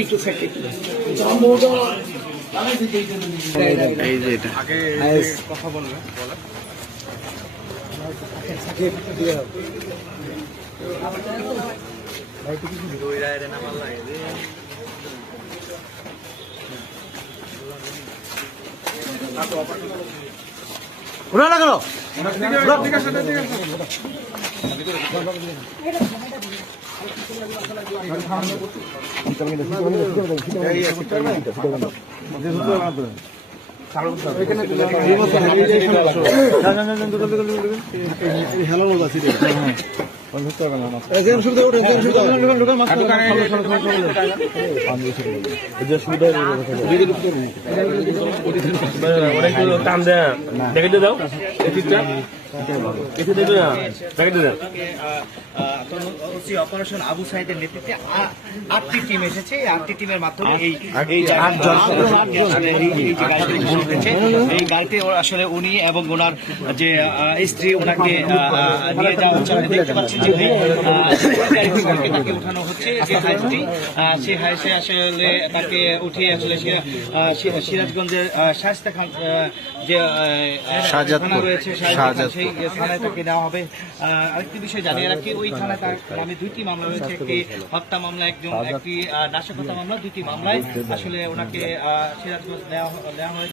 একটু সাইড এই যে এটা কথা বলবে উড়া না কেন ঠিক আছে টান দেয় দেখে দিয়ে দাও অপারেশন আবু সাইদের নেতৃত্বে 8টি টিম এসেছে। এই 8টি টিমের মাধ্যমে এই গাড়িতে আসলে উনি এবং ওনার যে স্ত্রী ওনাকে নিয়ে যাওয়া হচ্ছে। আপনি দেখতে পাচ্ছেন যে তাকে উঠানো হচ্ছে যে হাইসটি, সেই হাইসে আসলে তাকে উঠিয়ে আসলে সিরাজগঞ্জের শায়েস্তা খান যে থানা রয়েছে সেই থানায় তাকে নেওয়া হবে। আরেকটি বিষয় জানিয়ে রাখি, ওই থানায় তার নামে 2টি মামলা রয়েছে, একটি হত্যা মামলা, একটি নাশকতা মামলা। 2টি মামলায় আসলে ওনাকে সিরাজগঞ্জ নেওয়া হয়েছে।